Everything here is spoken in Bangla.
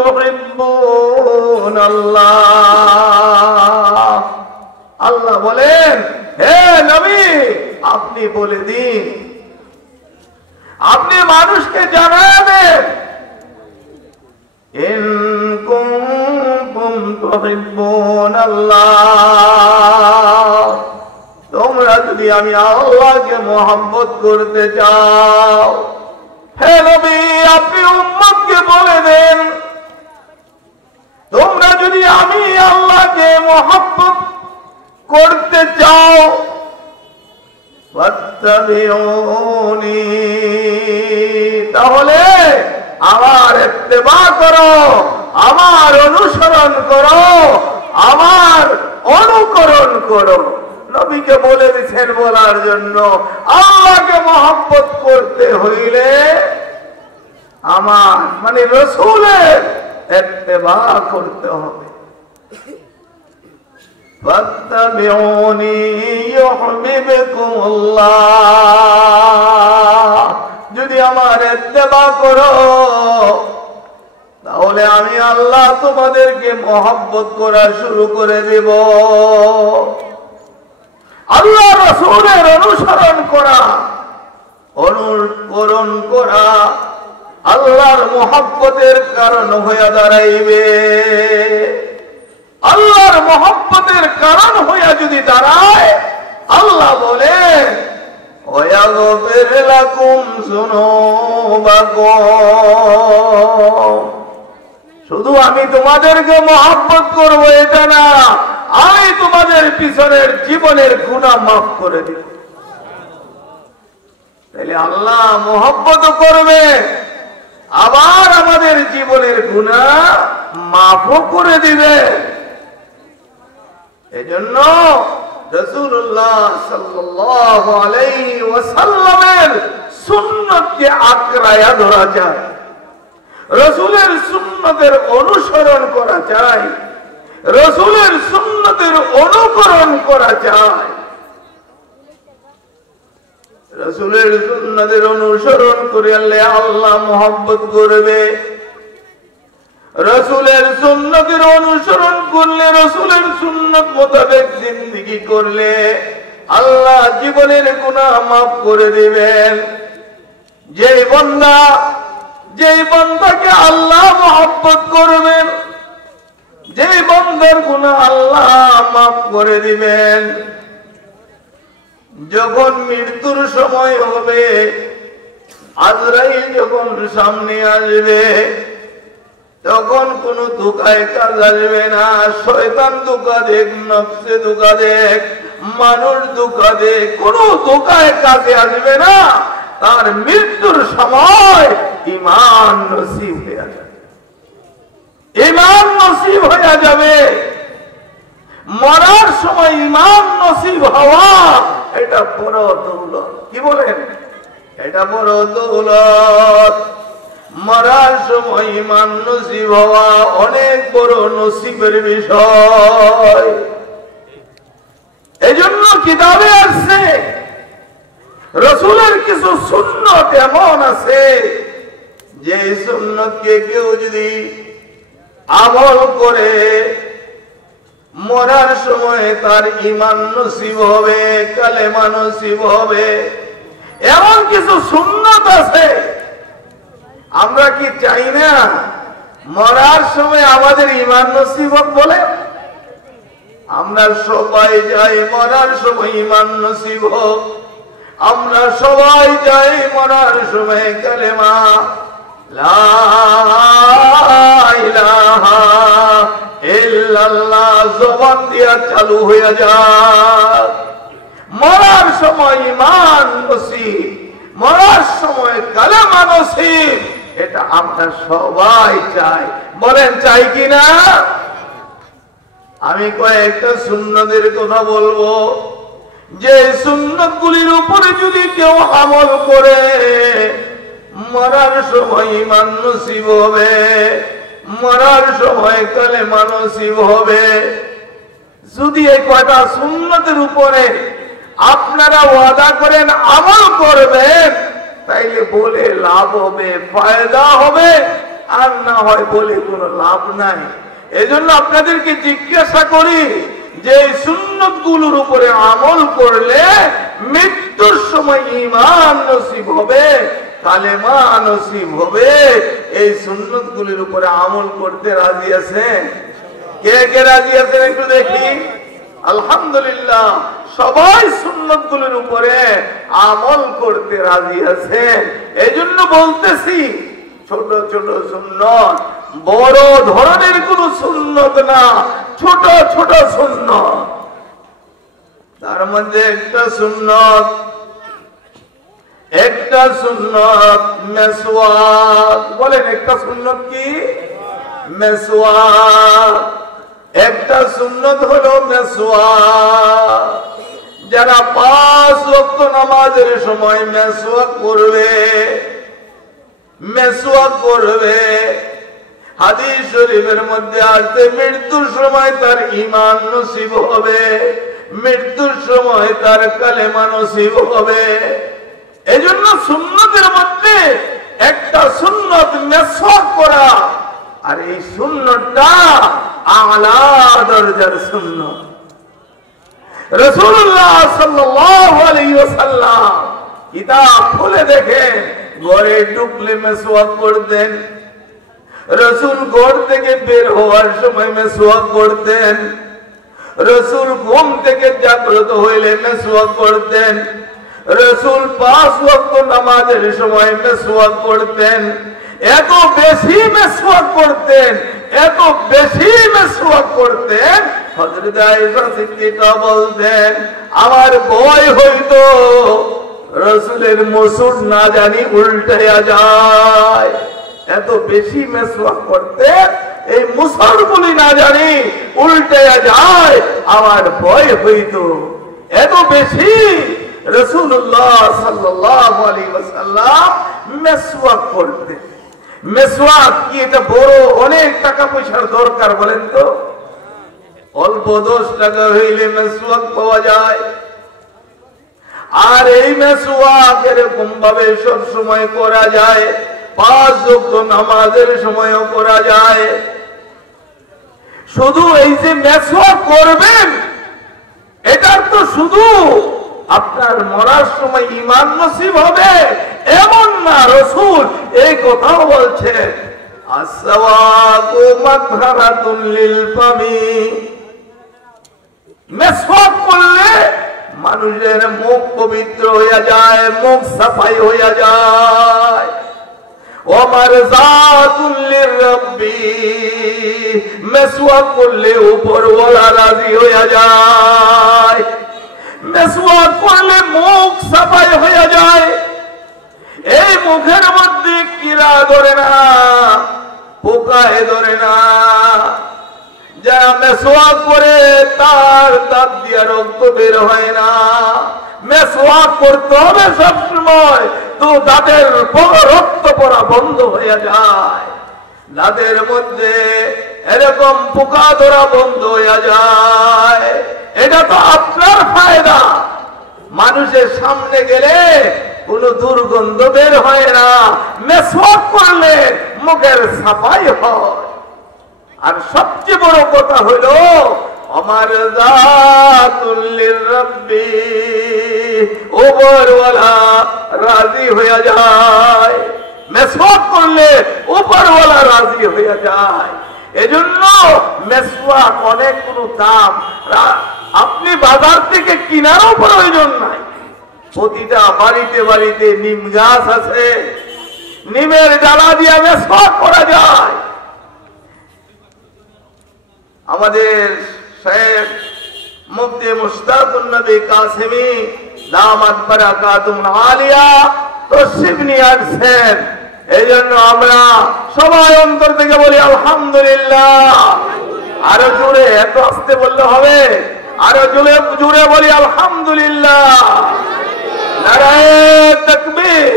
তুহিব্বুনাল্লাহ। আল্লাহ বলেন, হে নবী আপনি বলে দিন, আপনি মানুষকে জানায় দেন, ইন কুনতুম তুহিব্বুনাল্লাহ, তোমরা যদি আমি আল্লাহকে মহব্বত করতে চাও, হে নবী আপনি উম্মতকে বলে দেন, তোমরা যদি আমি আল্লাহকে মহব্বত করতে চাও, ফাত্তাবিউনি, তাহলে আমার ইত্তেবা করো, আমার অনুসরণ করো, আমার অনুকরণ করো। নবীকে বলে দিচ্ছেন বলার জন্য, আল্লাহকে মহব্বত করতে হইলে আমার মানে রাসূলের ইত্তেবা করতে হবে। ফাত্তাবিউনি ইউহিব্বুকুমুল্লাহ, যদি আমার ইত্তেবা করো তাহলে আমি আল্লাহ তোমাদেরকে মহব্বত করা শুরু করে দেব। আল্লাহ রাসূলের অনুসরণ করা, অনুকরণ করা আল্লাহর মহব্বতের কারণ হয়ে দাঁড়াইবে। আল্লাহর মহব্বতের কারণ হইয়া যদি দাঁড়ায়, আল্লাহ বলেন ওয়াগফির লাকুম যুনুবাকুম, শুধু আমি তোমাদেরকে মহব্বত করব এটা না, আমি তোমাদের পিছনের জীবনের গুনাহ মাফ করে দিব। তাহলে আল্লাহ মহব্বত করবে, আবার আমাদের জীবনের গুনাহ মাফও করে দিবে। এজন্য রাসূলুল্লাহ সাল্লাল্লাহু আলাইহি ওয়াসাল্লামের সুন্নতকে আঁকড়ায়া ধরা যায়, রাসূলের সুন্নতের অনুসরণ করা যায়, রাসূলের সুন্নতের অনুকরণ করা যায়। রাসূলের সুন্নতের অনুসরণ করে আল্লাহ মহব্বত করবে। রাসূলের সুন্নতের অনুসরণ করলে, রাসূলের সুন্নত মোতাবেক জিন্দেগি করলে আল্লাহ জীবনের গুনাহ মাফ করে দিবেন। যেই বান্দাকে আল্লাহ মহব্বত করবেন, যেই বান্দার গুনাহ আল্লাহ মাফ করে দিবেন, যখন মৃত্যুর সময় হবে, আজরাইল যখন সামনে আসবে, তখন কোন ধোঁকায় কাজ আসবে না। শয়তান ধোঁকা দেখ, নফসে ধোঁকা দেখ, মানুষ ধোঁকা দেখ, কোন ধোঁকায় কাজে আসবে না। তার মৃত্যুর সময় ঈমান নসিব হয়ে যাবে, ঈমান নসিব হয়ে যাবে। মরার সময় ঈমান নসিব হওয়া এটা বড় দৌলত। কি বলেন? এটা বড় দৌলত। মরার সময় ঈমান নসিব হওয়া অনেক বড় নসিবের বিষয়। এজন্য কিতাবে আছে রাসূলের কিছু সুন্নত এমন আছে যে সুন্নতকে কেউ যদি আমল করে মরার সময় তার ঈমান নসিব হবে, কালেমা নসিব হবে। এমন কিছু সুন্নত আছে, আমরা কি চাই না মরার সময় আমাদের ঈমান নসিব হোক বলে? আমরা সবাই চাই মরার সময় ঈমান নসিব হোক, আমরা সবাই চাই মরার সময় কালেমা লা ইলাহা ইল্লাল্লাহ জবান দিয়া চালু হয়ে যায়। মরার সময় ঈমান নসিব, মরার সময় কালেমা নসিব, এটা আমরা সবাই চাই। বলেন চাই কিনা? আমি কয়েকটা সুন্নতের কথা বলবো, যে সুন্নতগুলির উপরে যদি কেউ আমল করে মরার সময় ঈমান নসিব হবে, মরার সময় কালেমা নসিব হবে। যদি এই কয়টা সুন্নতের উপরে আপনারা ওয়াদা করেন আমল করবেন, তাইলে বলে লাভ হবে, ফায়দা হবে, আর না হয় বলে কোনো লাভ নাই। এজন্য আপনাদেরকে জিজ্ঞাসা করি যে সুন্নত গুলোর উপরে আমল করলে মৃত্যুর সময় ঈমান নসিব হবে, কালেমা নসিব হবে। এই সুন্নত গুলির উপরে আমল করতে রাজি আছেন? কে কে রাজি আছেন একটু দেখি। আলহামদুলিল্লাহ, সবাই সুন্নত গুলির উপরে আমল করতে রাজি আছেন। এই জন্য বলতেছি ছোট ছোট সুন্নত, বড় ধরনের কোন সুন্নত না, ছোট ছোট সুন্নত। তার মধ্যে একটা সুন্নত মেসওয়াক। বলেন একটা সুন্নত কি? মেসওয়াক। একটা সুন্নত হলো মেসওয়াক। যারা 5 ওয়াক্ত নামাজের সময় মেসওয়াক করবে, হাদিস শরীফের মধ্যে আসছে মৃত্যুর সময় তার ঈমান নসিব হবে, মৃত্যুর সময় তার কালেমা নসিব হবে। এজন্য সুন্নতের মধ্যে একটা সুন্নত মেসওয়াক করা, আর এই সুন্নতটা আলা দরজার সুন্নত। রাসূলুল্লাহ সাল্লাল্লাহু আলাইহি ওয়াসাল্লাম কিতাব খুলে দেখেন, ঘরে ঢুকলে মেসওয়াক করতেন। রাসূল ঘর থেকে বের হওয়ার সময় মেসওয়াক করতেন। রাসূল ঘুম থেকে জাগ্রত হইলে মেসওয়াক করতেন। রাসূল 5 ওয়াক্ত নামাজের সময় মেসওয়াক করতেন। এত বেশি মেসওয়াক করতেন, এত বেশি মেসওয়াক করতেন, হযরত আয়েশা সিদ্দিকা বলতেন আমার ভয় হইতো রাসূলের মুসুট না জানি উল্টায়া যায়। এত বেশি মেসওয়াক করতেন, এই মুসলগুলি না জানি উল্টায়া যায়, আমার ভয় হইতো। এত বেশি রাসূলুল্লাহ সাল্লাল্লাহু আলাইহি ওয়াসাল্লাম মেসওয়াক করতেন। মেসওয়াক কি এটা বড় অনেক টাকা পয়সার দরকার বলেন তো? অল্প 10 টাকা হইলে মেসওয়াক পাওয়া যায়। আর এই মেসওয়াক এরকম ভাবে সব সময় করা যায়, 5 ওয়াক্ত নামাজের সময়ও করা যায়। শুধু এই যে মেসওয়াক করবেন, এটার তো শুধু আপনার মরার সময় ঈমান নসিব হবে এমন না। রাসূল এই কথাও বলছেন আসওয়াকু মাতহারাতুন লিল ফামি। মেসওয়াক করলে মানুষের মুখ পবিত্র হয়ে যায়, মুখ সাফাই হয়ে যায়। ওয়া মারযাতুন লিররাব্বি, মেসওয়াক করলে উপরওয়ালা রাজি হয়ে যায়। মেসওয়াক করলে মুখ সাফাই হয়ে যায়। এই মুখের মধ্যে কিরা ধরে না, পোকায় ধরে না। যারা মেসওয়াক করে তার দাঁত দিয়ে রক্ত বের হয় না। মেসওয়াক করতে হবে সবসময়, তো দাঁতের রক্ত পড়া বন্ধ হয়ে যায়। দাঁতের মধ্যে এরকম পোকা ধরা বন্ধ হয়ে যায়। এটা তো আপনার ফায়দা। মানুষের সামনে গেলে কোন দুর্গন্ধ বের হয় না, মেসওয়াক করলে মুখের সাফাই হয়। আর সবচেয়ে বড় কথা হলো আমার যাতুল লিররাব্বি, উপরওয়ালা রাজি হয়ে যায়। মেসওয়াক করলে উপরওয়ালা রাজি হয়ে যায়। এজন্য মেসওয়াক অনেক কোনো দাম, আপনি বাজার থেকে কিনারও প্রয়োজন নাই। প্রতিটা বাড়িতে বাড়িতে নিম গাছ আছে, নিমের ডালা দিয়ে মেসওয়াক করা যায়। আমাদের শেখ মুফতি মুশতাকুন নবী কাসেমি দামাত বারাকাতুল আলিয়া তশরিফ নিয়ে আসছেন। এই জন্য আমরা সবাই অন্তর থেকে বলি আলহামদুলিল্লাহ। আরো জোরে, এত আস্তে বললে হবে, আরো জোরে জোরে বলি আলহামদুলিল্লাহ। নারায়ে তাকবীর।